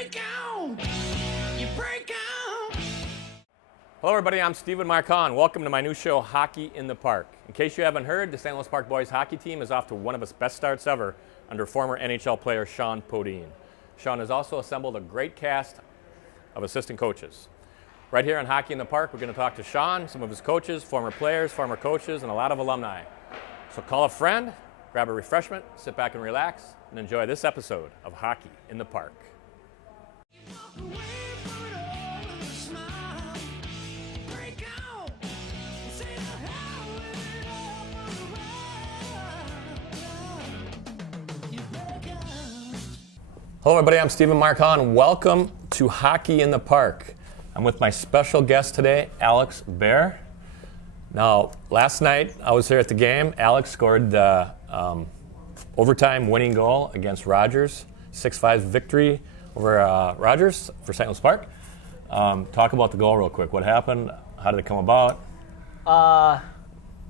break out. You break out. Hello everybody, I'm Stephen Hahn. Welcome to my new show, Hockey in the Park. In case you haven't heard, the St. Louis Park boys hockey team is off to one of its best starts ever under former NHL player Josh Passolt. Sean has also assembled a great cast of assistant coaches. Right here on Hockey in the Park, we're going to talk to Sean, some of his coaches, former players, former coaches, and a lot of alumni. So call a friend, grab a refreshment, sit back and relax, and enjoy this episode of Hockey in the Park. Hello everybody, I'm Stephen Hahn. Welcome to Hockey in the Park. I'm with my special guest today, Alec Baer. Now, last night I was here at the game. Alex scored the overtime winning goal against Rogers, 6-5 victory over Rogers for St. Louis Park. Talk about the goal real quick. What happened? How did it come about?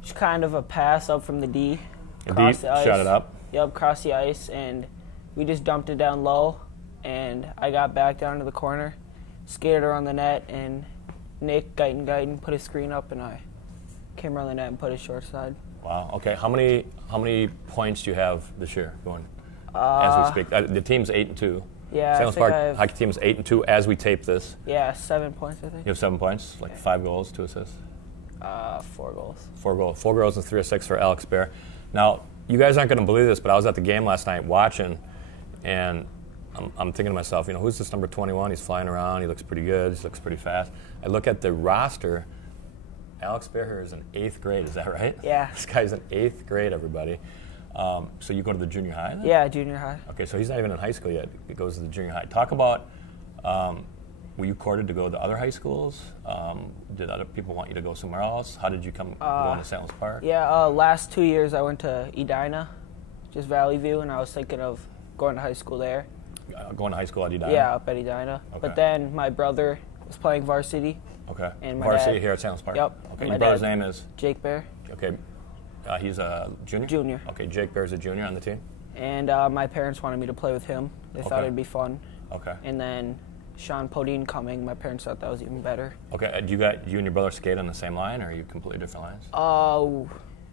Just kind of a pass up from the D. The D shot it up? Yep, cross the ice, and we just dumped it down low, and I got back down to the corner, skated around the net, and Nick Guyton put his screen up, and I came around the net and put his short side. Wow. Okay. How many points do you have this year going? As we speak, the team's 8-2. Yeah, St. Louis Park hockey team is 8-2 as we tape this. Yeah, 7 points, I think. You have 7 points, like 5 goals, 2 assists. 4 goals. 4 goals and 3 assists for Alec Baer. Now, you guys aren't going to believe this, but I was at the game last night watching, and I'm thinking to myself, you know, who's this number 21? He's flying around. He looks pretty good. He looks pretty fast. I look at the roster. Alec Baer is in 8th grade. Is that right? Yeah. This guy's in 8th grade, everybody. So you go to the junior high then? Yeah, junior high. Okay, so he's not even in high school yet. He goes to the junior high. Talk about, were you courted to go to other high schools? Did other people want you to go somewhere else? How did you come going to St. Louis Park? Yeah, last 2 years I went to Edina, just Valley View, and I was thinking of going to high school there. Going to high school at Edina? Yeah, up at Edina. Okay. But then my brother was playing varsity. Okay. And my varsity dad, here at St. Louis Park? Yep. Okay, your brother's name is? Jake Baer. Okay. He's a junior? Junior. Okay, Jake Baer's a junior on the team? And my parents wanted me to play with him. They thought it'd be fun. Okay. And then Josh Passolt coming, my parents thought that was even better. Okay, you and your brother skate on the same line, or are you completely different lines?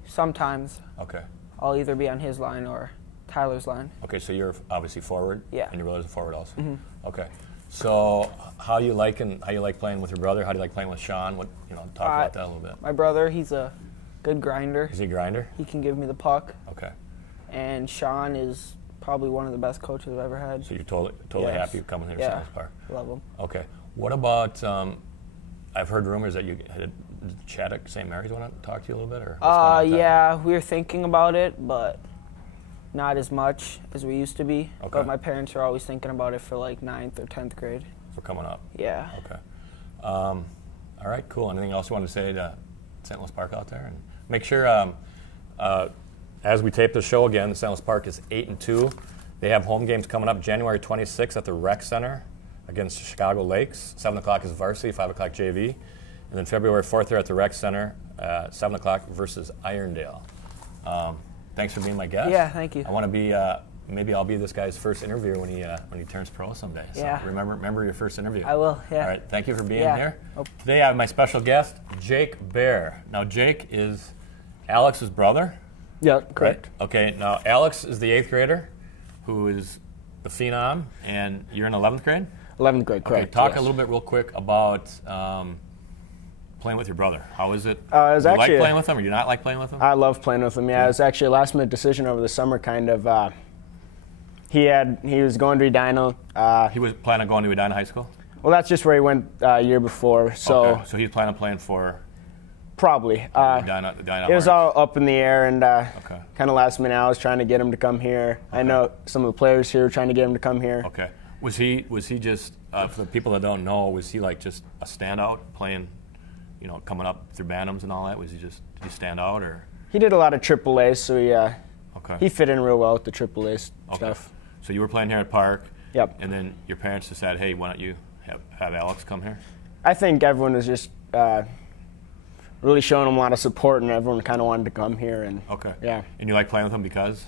Sometimes. Okay. I'll either be on his line or Tyler's line. Okay, so you're obviously forward? Yeah. And your brother's a forward also? Mm-hmm. Okay. So how you like playing with your brother? How do you like playing with Sean? Talk about that a little bit. My brother, he's a good grinder. Is he a grinder? He can give me the puck. Okay. And Sean is probably one of the best coaches I've ever had. So you're totally happy coming here to St. Louis Park? Love him. Okay. What about, I've heard rumors that you had Chaddock St. Mary's want to talk to you a little bit? Or yeah, we were thinking about it, but not as much as we used to be. Okay. But my parents are always thinking about it for like 9th or 10th grade. For coming up? Yeah. Okay. All right, cool. Anything else you want to say to St. Louis Park out there? And make sure, as we tape the show again, St. Louis Park is 8-2. They have home games coming up January 26th at the Rec Center against Chicago Lakes. 7 o'clock is varsity, 5 o'clock JV. And then February 4th they're at the Rec Center, 7 o'clock versus Irondale. Thanks for being my guest. Yeah, thank you. I want to be, maybe I'll be this guy's first interviewer when he turns pro someday. So yeah. Remember your first interview. I will, yeah. All right, thank you for being here. Oh. Today I have my special guest, Jake Baer. Now Jake is Alex's brother. Yeah, correct. Right? Okay, now Alex is the 8th grader who is the phenom, and you're in 11th grade? 11th grade, correct. Okay, talk a little bit real quick about playing with your brother. How is it? It was you actually like playing with him, or you not like playing with him? I love playing with him. Yeah, it was actually a last-minute decision over the summer. Kind of. He was going to Edina. He was planning on going to Edina High School. Well, that's just where he went a year before. So. Okay. So he's planning on playing for. Probably. Edina it was all up in the air, and okay. kind of last minute. I was trying to get him to come here. Okay. I know some of the players here were trying to get him to come here. Okay. Was he just for the people that don't know? Was he like just a standout playing? Coming up through Bantams and all that, did he stand out, or? He did a lot of AAA, so he fit in real well with the AAA stuff. So you were playing here at Park. Yep. And then your parents decided, hey, why don't you have Alex come here? I think everyone was just really showing him a lot of support, and everyone kind of wanted to come here. And okay. Yeah. And you like playing with him because?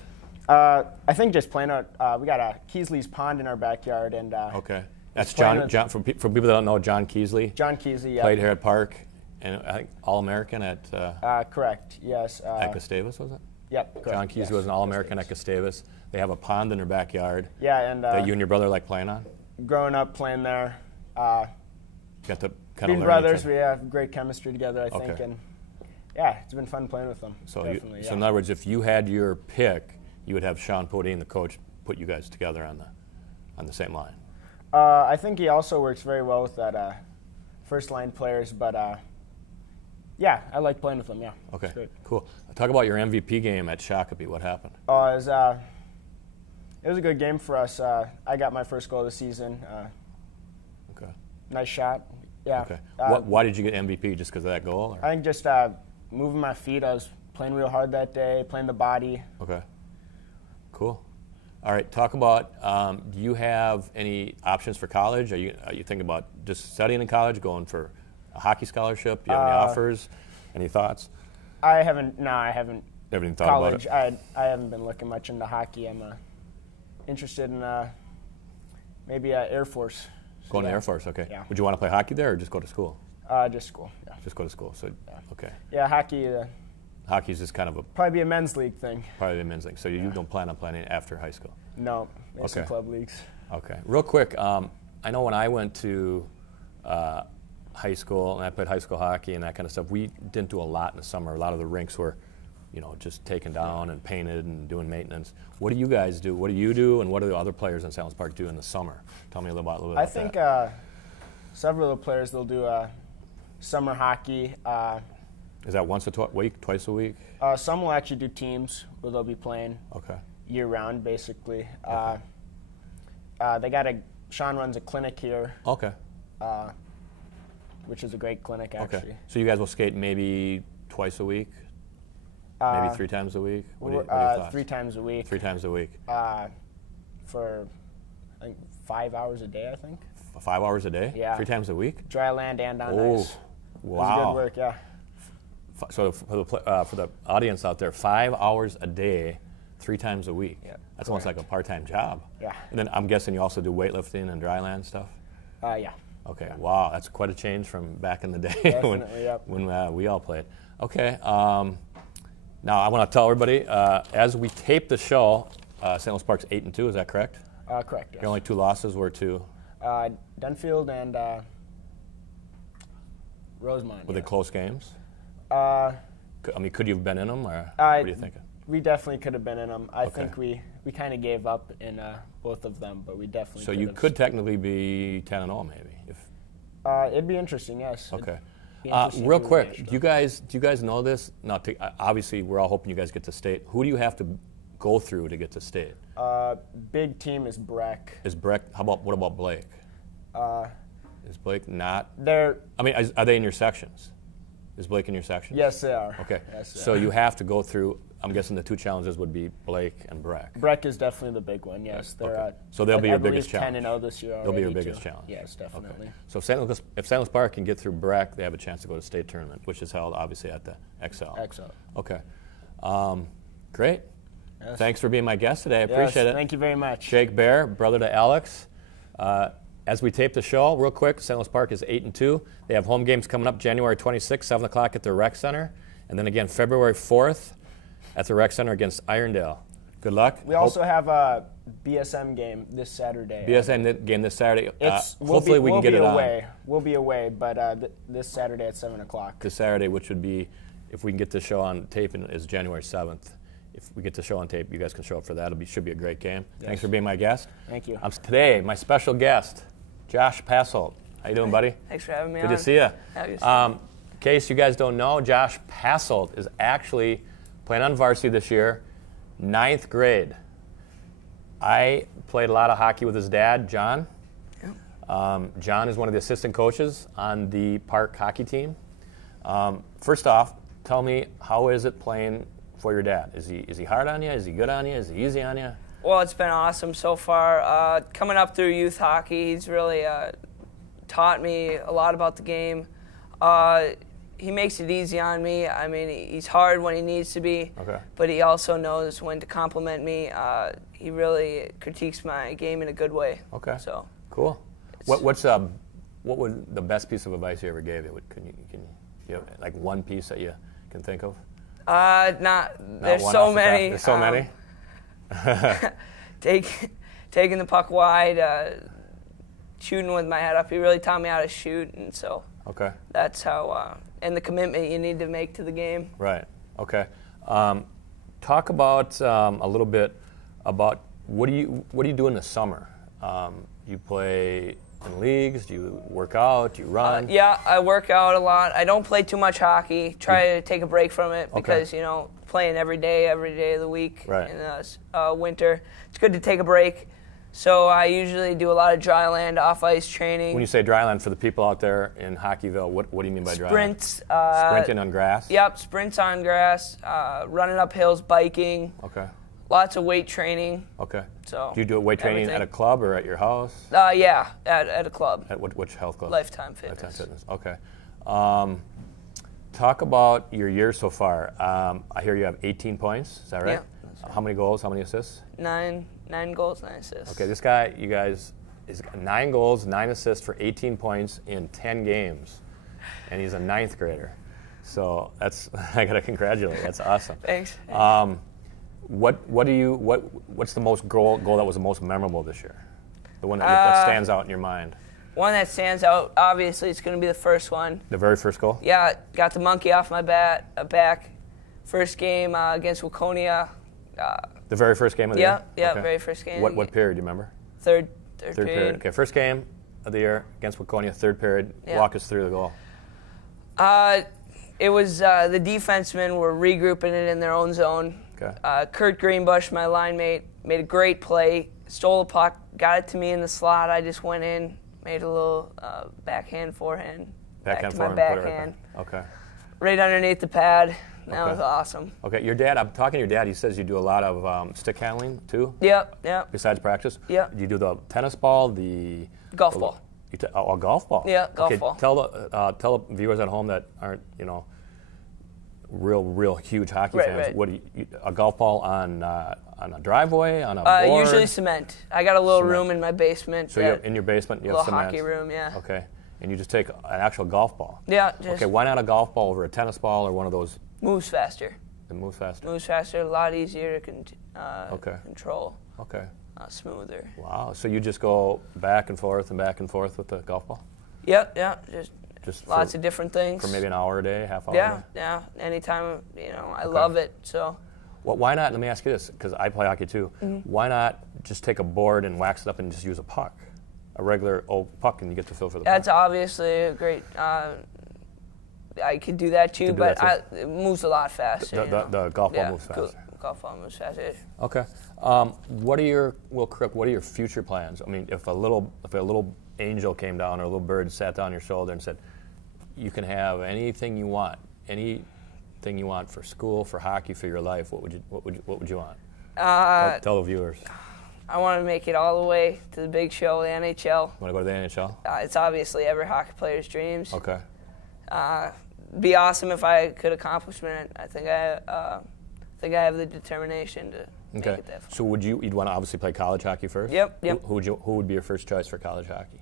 I think just playing out. We got a Keesley's Pond in our backyard, and okay. That's John. For people that don't know, John Keesley. John Keesley, yeah. Played here at Park, and I think All-American at. Correct. Yes. At Gustavus, was it? Yep. Correct. John Keesley was an All-American at Gustavus. They have a pond in their backyard. Yeah, and that you and your brother like playing on. Growing up playing there. Got to kind of being learn brothers, we have great chemistry together, I think, Okay. and yeah, it's been fun playing with them. So, definitely, so in other words, if you had your pick, you would have Sean Podine, the coach, put you guys together on the same line. I think he also works very well with that first line players, but yeah, I like playing with them. Yeah. Okay. Cool. Talk about your MVP game at Shakopee. What happened? It was a good game for us. I got my first goal of the season. Okay. Nice shot. Yeah. Okay. Why did you get MVP? Just because of that goal? Or? I think just moving my feet. I was playing real hard that day, playing the body. Okay. Cool. All right. Talk about. Do you have any options for college? Are you thinking about just studying in college, going for a hockey scholarship? Do you have any offers? Any thoughts? I haven't. No, I haven't. Never even thought college. about it. I haven't been looking much into hockey. I'm interested in maybe Air Force. Going to Air Force, okay. Yeah. Would you want to play hockey there or just go to school? Just school, yeah. Just go to school, so, okay. Yeah, hockey. Hockey's just kind of probably be a men's league thing. Probably a men's league. So you don't plan on playing after high school? No, maybe some club leagues. Okay. Real quick, I know when I went to high school and I played high school hockey and that kind of stuff, we didn't do a lot in the summer. A lot of the rinks were, just taken down and painted and doing maintenance. What do you guys do? What do you do, and what do the other players in St. Louis Park do in the summer? Tell me a little bit about that. I think several of the players, they'll do summer hockey. Is that once a week, twice a week? Some will actually do teams where they'll be playing year-round, basically. Okay. Sean runs a clinic here. Okay. Which is a great clinic, actually. Okay. So you guys will skate maybe twice a week? Maybe 3 times a week? What are your thoughts? 3 times a week. 3 times a week. For, I think, 5 hours a day, I think. 5 hours a day? Yeah. 3 times a week? Dry land and on ice. Wow. It was good work, yeah. So for the audience out there, 5 hours a day, 3 times a week. Yeah, that's almost like a part-time job. Yeah. And then I'm guessing you also do weightlifting and dry land stuff? Yeah. Okay, yeah. Wow, that's quite a change from back in the day when we all played. Okay, now I want to tell everybody, as we tape the show, St. Louis Park's 8-2, is that correct? Correct, yes. Your only 2 losses were to? Dunfield and Rosemont. Were they close games? Could you have been in them, or what are you thinking? We definitely could have been in them. I think we kind of gave up in both of them, but we definitely So you could technically be 10-0 maybe. It'd be interesting, yes. Okay. Real quick, do you guys know this? Obviously, we're all hoping you guys get to state. Who do you have to go through to get to state? Big team is Breck. What about Blake? Is Blake not? Are they in your sections? Is Blake in your sections? Yes, they are. Okay. Yes, so you have to go through. I'm guessing the 2 challenges would be Blake and Breck. Breck is definitely the big one. Yes, they're. So they'll be your biggest challenge. 10-0 this year. They'll be your biggest challenge. Yes, definitely. Okay. So if St. Louis Park can get through Breck, they have a chance to go to state tournament, which is held obviously at the XL. Okay. Great. Yes. Thanks for being my guest today. I appreciate it. Thank you very much. Jake Baer, brother to Alex. As we tape the show, real quick, St. Louis Park is 8-2. They have home games coming up January 26th, 7 o'clock at the Rec Center. And then again, February 4th at the Rec Center against Irondale. Good luck. We also have a BSM game this Saturday. BSM game this Saturday. Hopefully we can get it on. We'll be away, but this Saturday at 7 o'clock. This Saturday, which would be, if we can get the show on tape, is January 7th. If we get the show on tape, you guys can show up for that. Should be a great game. Yes. Thanks for being my guest. Thank you. Today, my special guest, Josh Passolt. How you doing, buddy? Thanks for having me Good to see you. In case you guys don't know, Josh Passolt is actually playing on varsity this year, 9th grade. I played a lot of hockey with his dad, John. Yeah. John is one of the assistant coaches on the Park hockey team. First off, tell me, how is it playing for your dad? Is he hard on you? Is he good on you? Is he easy on you? Well, it's been awesome so far. Coming up through youth hockey, he's really taught me a lot about the game. He makes it easy on me. I mean, he's hard when he needs to be, but he also knows when to compliment me. He really critiques my game in a good way. Okay. So cool. What was the best piece of advice you ever gave? Can you have, like, one piece that you can think of? There's so many. There's so many. Taking the puck wide, shooting with my head up. He really taught me how to shoot, and so that's how. And the commitment you need to make to the game. Right. Okay. Talk about a little bit about what do you do in the summer? You play in leagues? Do you work out? Do you run? Yeah, I work out a lot. I don't play too much hockey. Try to take a break from it because playing every day of the week in the winter, it's good to take a break. So I usually do a lot of dry land, off ice training. When you say dry land, for the people out there in Hockeyville, what do you mean by dry land? Sprints. Sprinting on grass? Yep, sprints on grass, running up hills, biking. Okay. Lots of weight training. Okay. So do you do weight training at a club or at your house? Yeah, at a club. At which health club? Lifetime Fitness. Lifetime Fitness. Okay. Talk about your year so far. I hear you have 18 points. Is that right? Yeah. That's right. How many goals? How many assists? 9 goals, 9 assists. Okay, this guy, you guys, is 9 goals, 9 assists for 18 points in 10 games, and he's a 9th grader. So that's I gotta congratulate. That's awesome. Thanks. What's the most goal that was the most memorable this year? The one that stands out in your mind. One that stands out, obviously, it's going to be the first one. The very first goal? Yeah, got the monkey off my back. First game against Waconia. The very first game of the year? Yeah, Okay. very first game. What period, do you remember? Third period. Okay, first game of the year against Waconia, third period. Yeah. Walk us through the goal. It was the defensemen were regrouping it in their own zone. Okay. Kurt Greenbush, my line mate, made a great play, stole the puck, got it to me in the slot. I just went in, made a little backhand, forehand, back to my backhand. Okay. Right underneath the pad. That was awesome. Okay, your dad, I'm talking to your dad, he says you do a lot of stick handling too? Yep. Besides practice? Yep. Do you do the tennis ball, the... Golf ball. A golf ball? Yeah, golf ball. Tell the viewers at home that aren't, real huge hockey fans. Right. What do you, a golf ball on a driveway, on a board? Usually cement. I got a little Cement. room in my basement. So in your basement you have little cement. hockey room, yeah. Okay, and you just take an actual golf ball. Yeah. Okay, why not a golf ball over a tennis ball or one of those? Moves faster. It moves faster. Moves faster. A lot easier to control. Okay. Smoother. Wow. So you just go back and forth with the golf ball? Yep. Just lots of different things. For maybe an hour a day, half hour a day? Yeah. Anytime, I love it, so. Well, why not, let me ask you this, because I play hockey too. Mm-hmm. Why not just take a board and wax it up and just use a puck? A regular old puck, and you get to feel for the puck. That's obviously a great, I could do that too, but it moves a lot faster. The golf ball moves faster. Golf ball moves faster. Okay. What are your future plans? I mean, if a little angel came down or a little bird sat down on your shoulder and said, you can have anything you want for school, for hockey, for your life, what would you want? Tell the viewers. I want to make it all the way to the big show, the NHL. Want to go to the NHL? It's obviously every hockey player's dreams. Okay. Be awesome if I could accomplish it. I think I have the determination to make it that far. So you'd want to obviously play college hockey first? Yep. Who would be your first choice for college hockey?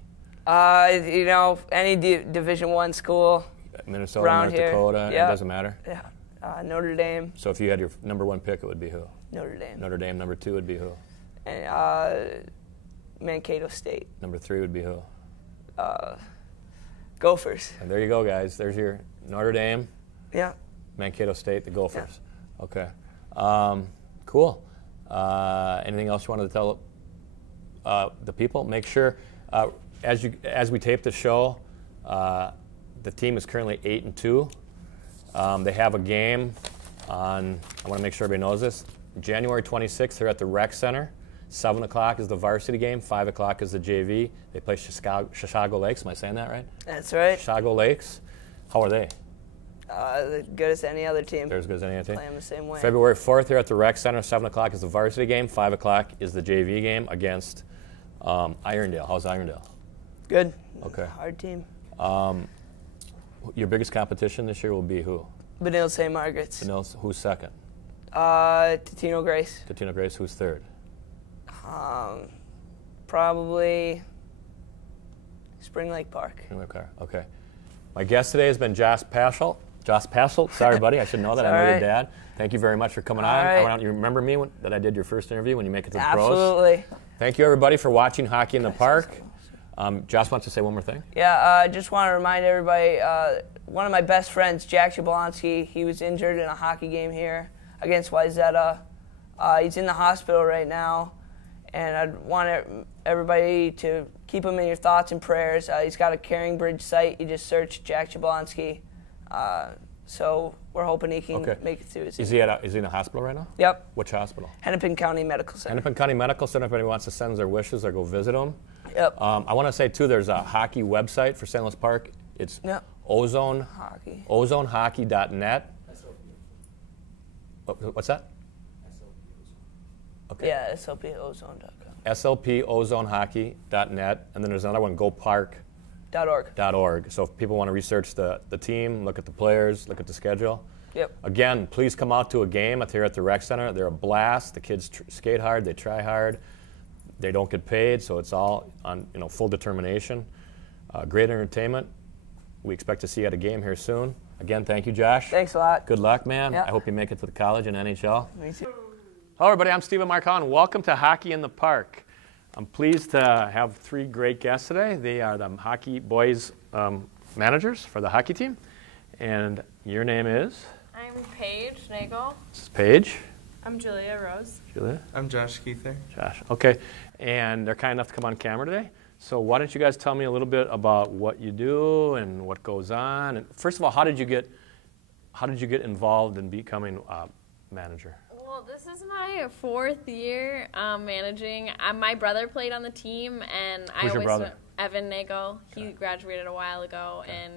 Any Division I school. Minnesota, around North here. Dakota, Yep. It doesn't matter? Yeah. Notre Dame. So if you had your number 1 pick, it would be who? Notre Dame. Notre Dame. Number 2 would be who? And Mankato State. Number 3 would be who? Gophers. And there you go, guys. There's your Notre Dame. Yeah. Mankato State, the Gophers. Yeah. Okay. Cool. Anything else you wanted to tell the people? Make sure, as we tape the show, the team is currently 8-2. They have a game on, I want to make sure everybody knows this, January 26th. They're at the Rec Center. 7 o'clock is the varsity game. 5 o'clock is the JV. They play Chisago Lakes. Am I saying that right? That's right. Chisago Lakes. How are they? As good as any other team. They're as good as any other team? Play them the same way. February 4th, they're at the Rec Center. 7 o'clock is the varsity game. 5 o'clock is the JV game against Irondale. How's Irondale? Good. Okay. Hard team. Your biggest competition this year will be who? Benilde St. Margaret's. Benilde, who's second? Totino Grace. Totino Grace, who's third? Probably Spring Lake Park. Okay. My guest today has been Josh Passolt. Josh Passolt, sorry, buddy, I should know that. I know your dad. Thank you very much for coming on. Right. You remember me that I did your first interview when you make it to the Absolutely. pros? Thank you, everybody, for watching Hockey in the Park. Josh wants to say one more thing. Yeah, I just want to remind everybody, one of my best friends, Jack Jablonski, he was injured in a hockey game here against Wyzetta. He's in the hospital right now, and I'd want everybody to keep him in your thoughts and prayers. He's got a Caring Bridge site. You just search Jack Jablonski. So we're hoping he can make it through his Is he in a hospital right now? Yep. Which hospital? Hennepin County Medical Center. Hennepin County Medical Center, if anybody wants to send their wishes or go visit them. Yep. I want to say, too, there's a hockey website for St. Louis Park. It's ozonehockey.net. What's that? Okay. Yeah, slpozone.com. slpozonehockey.net. And then there's another one, gopark.org. So if people want to research the team, look at the players, look at the schedule. Yep. Again, please come out to a game here at the rec center. They're a blast. The kids skate hard. They try hard. They don't get paid, so it's all on full determination. Great entertainment. We expect to see you at a game here soon. Again, thank you, Josh. Thanks a lot. Good luck, man. Yep. I hope you make it to the college and NHL. Me too. Hello, everybody. I'm Stephen Hahn. Welcome to Hockey in the Park. I'm pleased to have three great guests today. They are the hockey boys managers for the hockey team. And your name is? I'm Paige Nagel. This is Paige. I'm Julia Rose. Julia? I'm Josh Keither. Josh. Okay. And they're kind enough to come on camera today. So why don't you guys tell me a little bit about what you do and what goes on? And first of all, how did you get involved in becoming a manager? Well, this is my 4th year managing. My brother played on the team, and Who's your brother? Evan Nagel. He graduated a while ago, and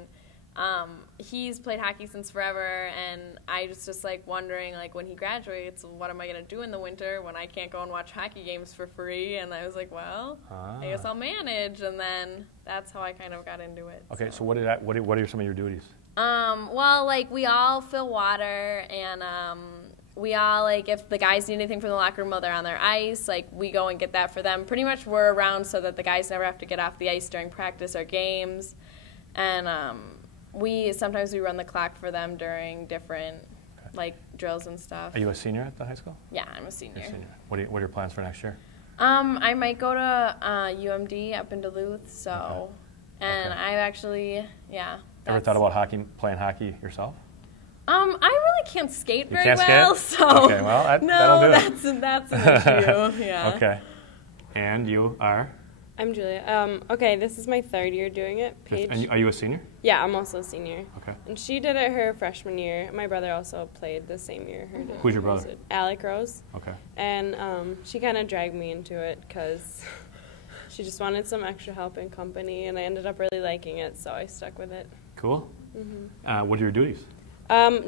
he's played hockey since forever. And I was just like wondering, like, when he graduates, what am I gonna do in the winter when I can't go and watch hockey games for free? And I was like, well, I guess I'll manage. And then that's how I kind of got into it. Okay. So what are some of your duties? Well, like, we all fill water, and we all, like, if the guys need anything from the locker room while they're on their ice, like, we go and get that for them. Pretty much we're around so that the guys never have to get off the ice during practice or games. And sometimes we run the clock for them during different, like, drills and stuff. Are you a senior at the high school? Yeah, I'm a senior. You're a senior. What are your plans for next year? I might go to UMD up in Duluth, so, and I actually, Ever thought about playing hockey yourself? I really can't skate very can't well, skate? so okay, well, that'll do it. that's an issue. Yeah. Okay. And you are? I'm Julia. Okay, this is my 3rd year doing it. Paige. And are you a senior? Yeah, I'm also a senior. Okay. And she did it her freshman year. My brother also played the same year. Who's your brother? Alec Rose. Okay. And she kind of dragged me into it because she just wanted some extra help and company, and I ended up really liking it, so I stuck with it. Cool. What are your duties?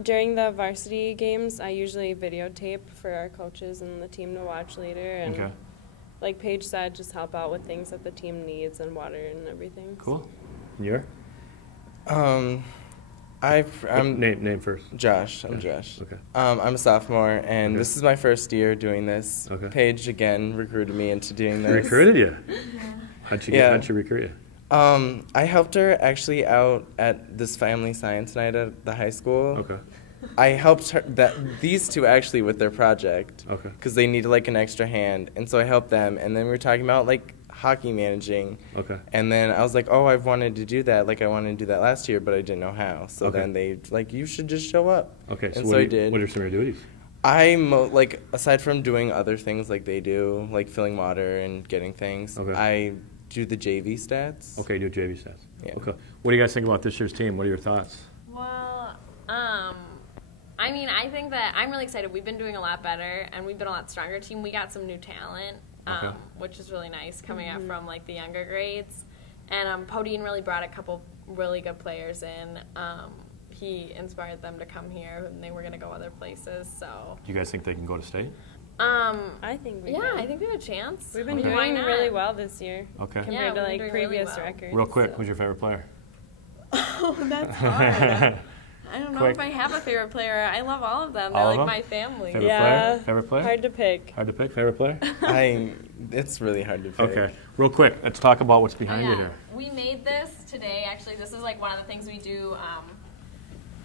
During the varsity games, I usually videotape for our coaches and the team to watch later. And like Paige said, just help out with things that the team needs and water and everything. Cool. You're? I'm name first. Josh. I'm Josh. Okay. I'm a sophomore, and this is my 1st year doing this. Okay. Paige again recruited me into doing this. Recruited you? How'd she recruit you? I helped her actually out at this family science night at the high school. Okay. I helped these two actually with their project. Okay. Because they needed like an extra hand, and so I helped them. And then we were talking about like hockey managing. Okay. And then I was like, oh, I've wanted to do that. Like I wanted to do that last year, but I didn't know how. So then they like, you should just show up. Okay. And so I did. What are some of your duties? like aside from doing other things like they do, like filling water and getting things, I do the JV stats. Okay, do JV stats. Yeah. Okay. What do you guys think about this year's team? What are your thoughts? Well, I mean, I think that I'm really excited. We've been doing a lot better, and we've been a lot stronger team. We got some new talent, which is really nice coming up from, like, the younger grades. And Podine really brought a couple really good players in. He inspired them to come here, and they were going to go other places. So. Do you guys think they can go to state? I think we can. I think we have a chance. We've been doing really well this year compared to like previous records. Real quick, who's your favorite player? Oh, that's hard. I don't know if I have a favorite player. I love all of them. They're like my family. Favorite player? Favorite player? Hard to pick. Hard to pick? Favorite player? It's really hard to pick. Okay. Real quick, let's talk about what's behind you here. We made this today. Actually, this is like one of the things we do.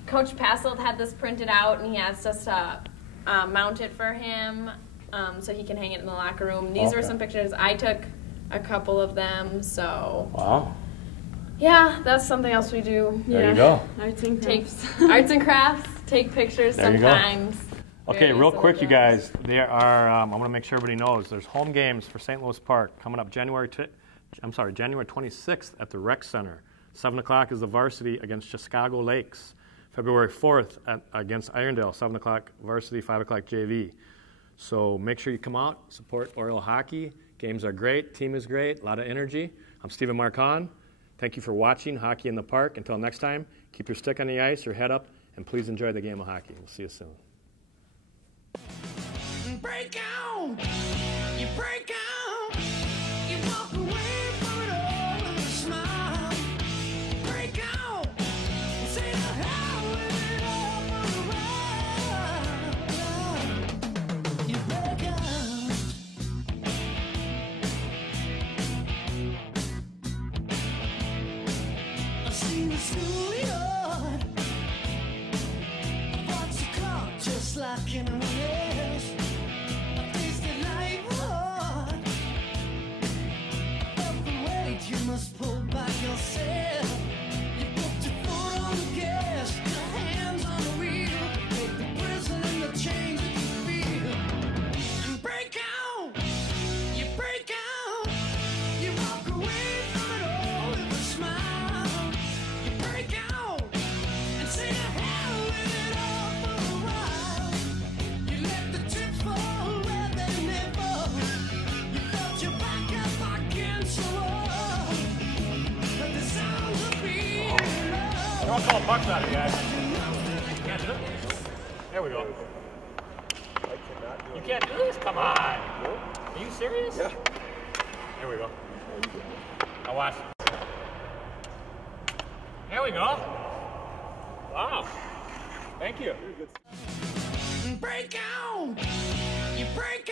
Coach Passolt had this printed out, and he asked us to mount it for him so he can hang it in the locker room. These were some pictures. I took a couple of them, so. Wow. Yeah, that's something else we do. There you go. Arts and crafts. Arts and crafts, take pictures There you go. sometimes. Okay, real quick, you guys. There are. I want to make sure everybody knows. There's home games for St. Louis Park coming up January 26th at the Rec Center. 7 o'clock is the varsity against Chicago Lakes. February 4th against Irondale. 7 o'clock varsity, 5 o'clock JV. So make sure you come out, support Oriole hockey. Games are great. Team is great. A lot of energy. I'm Stephen Marcon. Thank you for watching Hockey in the Park. Until next time, keep your stick on the ice, your head up, and please enjoy the game of hockey. We'll see you soon. Break out, you break out, you walk away from it all with a smile. Break out, say the hell with it all for a while. You break out. I've seen the schoolyard. I've watched the clock just like in a race. You must pull back yourself. You put your foot on the gas, your hands on the wheel. Take the prison and the chains that you feel. And break out, you break out. You walk away from it all with a smile. You break out and say to hell with it all for a while. You let the chips fall where they may fall. You felt your back up against the wall. Don't call pucks out of you guys. Can't do it. There we go. You can't do this? Come on. Are you serious? Yeah. There we go. Now watch. There we go. Wow. Thank you. Break out. You break